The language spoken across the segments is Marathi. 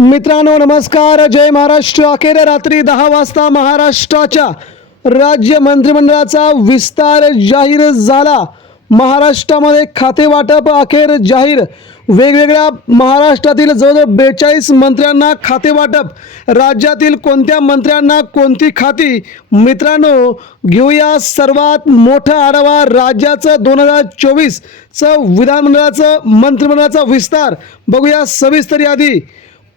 मित्रांनो नमस्कार. जय महाराष्ट्र. अखेर रात्री दहा वाजता महाराष्ट्राच्या राज्य मंत्रिमंडळाचा विस्तार जाहीर झाला. महाराष्ट्रामध्ये खाते वाटप अखेर जाहीर. वेगवेगळ्या महाराष्ट्रातील जवळजवळ बेचाळीस मंत्र्यांना खाते वाटप. राज्यातील कोणत्या मंत्र्यांना कोणती खाती? मित्रांनो घेऊया सर्वात मोठा आढावा. राज्याचं दोन हजार चोवीसचं विधानमंडळाचं मंत्रिमंडळाचा विस्तार. बघूया सविस्तर यादी.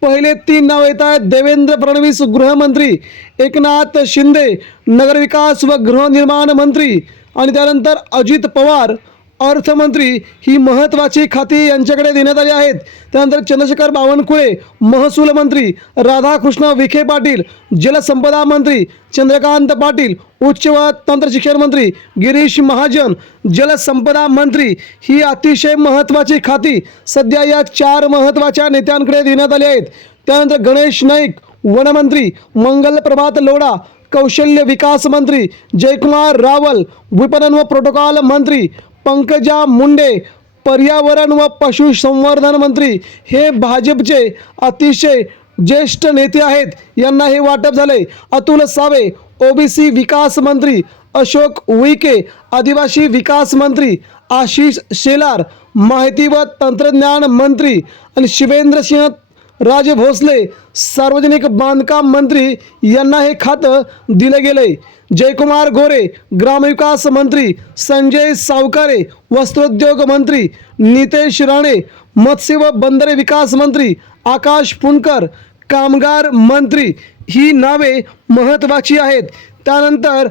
पहिले तीन नाव येत आहेत. देवेंद्र फडणवीस गृहमंत्री एकनाथ शिंदे नगरविकास व गृहनिर्माण मंत्री आणि त्यानंतर अजित पवार. अर्थमंत्री ही महत्त्वाची खाती यांच्याकडे देण्यात आली आहेत. त्यानंतर चंद्रशेखर बावनकुळे महसूल मंत्री राधाकृष्ण विखे पाटील जलसंपदा मंत्री चंद्रकांत पाटील उच्च व तंत्रशिक्षण मंत्री गिरीश महाजन जलसंपदा मंत्री ही अतिशय महत्त्वाची खाती सध्या या चार महत्त्वाच्या नेत्यांकडे देण्यात आली आहेत. त्यानंतर गणेश नाईक वनमंत्री मंगल प्रभात लोढा कौशल्य विकास मंत्री जयकुमार रावल विपणन व प्रोटोकॉल मंत्री पंकजा मुंडे पर्यावरण व पशुसंवर्धन मंत्री हे भाजपचे अतिशय ज्येष्ठ नेते आहेत. यांना हे वाटप झाले अतुल सावे ओबीसी विकास मंत्री अशोक उईके आदिवासी विकास मंत्री आशिष शेलार माहिती व तंत्रज्ञान मंत्री आणि शिवेंद्र सिंह राजे भोसले सार्वजनिक बांधकाम मंत्री यांना हे खातं दिलं गेलंय. जयकुमार गोरे ग्रामविकास मंत्री संजय सावकारे वस्त्रोद्योग मंत्री नितेश राणे मत्स्य व बंदरे विकास मंत्री आकाश पुणकर कामगार मंत्री ही नावे महत्त्वाची आहेत. त्यानंतर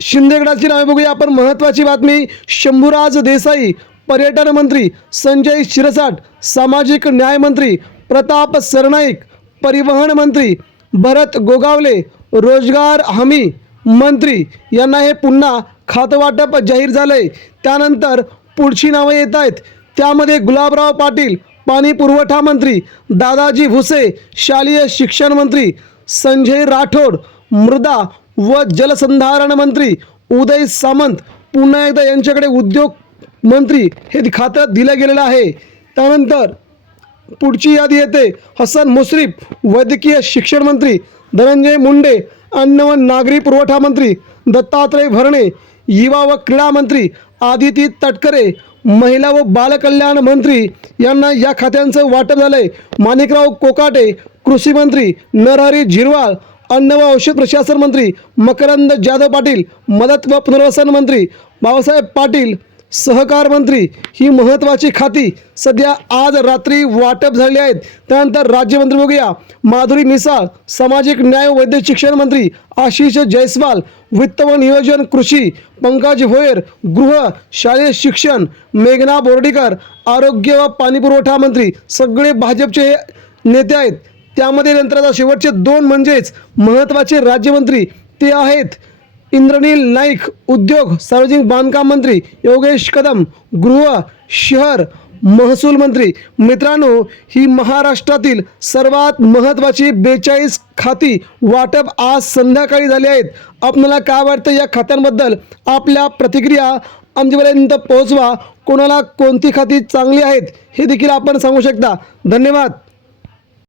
शिंदेगडाची नावे बघूया आपण. महत्त्वाची बातमी शंभूराज देसाई पर्यटन मंत्री संजय शिरसाट सामाजिक न्याय मंत्री प्रताप सरनाईक परिवहन मंत्री भरत गोगावले रोजगार हमी मंत्री यांना हे पुन्हा खातवाटप जाहीर झालंय. त्यानंतर पुढची नावं येत आहेत. त्यामध्ये गुलाबराव पाटील पाणी पुरवठा मंत्री दादाजी भुसे शालेय शिक्षण मंत्री संजय राठोड मृदा व जलसंधारण मंत्री उदय सामंत पुन्हा एकदा यांच्याकडे उद्योग मंत्री हे खातं दिलं गेलेलं आहे. त्यानंतर पुढची यादी येते. हसन मुश्रीफ वैद्यकीय शिक्षण मंत्री धनंजय मुंडे अन्न व नागरी पुरवठा मंत्री दत्तात्रय भरणे युवा व क्रीडा मंत्री आदिती तटकरे महिला व बालकल्याण मंत्री यांना या खात्यांचं वाटप झालंय. माणिकराव कोकाटे कृषी मंत्री नरहरी झिरवाळ अन्न व औषध प्रशासन मंत्री मकरंद जाधव पाटील मदत व पुनर्वसन मंत्री बाबासाहेब पाटील सहकार मंत्री ही महत्त्वाची खाती सध्या आज रात्री वाटप झाली आहेत. त्यानंतर राज्यमंत्री बघूया. माधुरी मिसाळ सामाजिक न्याय वैद्यक शिक्षण मंत्री आशिष जयस्वाल वित्त व नियोजन कृषी पंकज भोयर गृह शालेय शिक्षण मेघना बोर्डीकर आरोग्य व पाणीपुरवठा मंत्री सगळे भाजपचे नेते आहेत. त्यामध्ये नंतर आता शेवटचे दोन म्हणजेच महत्त्वाचे राज्यमंत्री ते आहेत. इंद्रनील नाईक उद्योग सार्वजनिक बांधकाम मंत्री योगेश कदम गृह शहर महसूल मंत्री. मित्रांनो ही महाराष्ट्रातील सर्वात महत्त्वाची बेचाळीस खाती वाटप आज संध्याकाळी झाली आहेत. आपल्याला काय वाटतं या खात्यांबद्दल? आपल्या प्रतिक्रिया आमच्यापर्यंत पोहोचवा. कोणाला कोणती खाती चांगली आहेत हे देखील आपण सांगू शकता. धन्यवाद.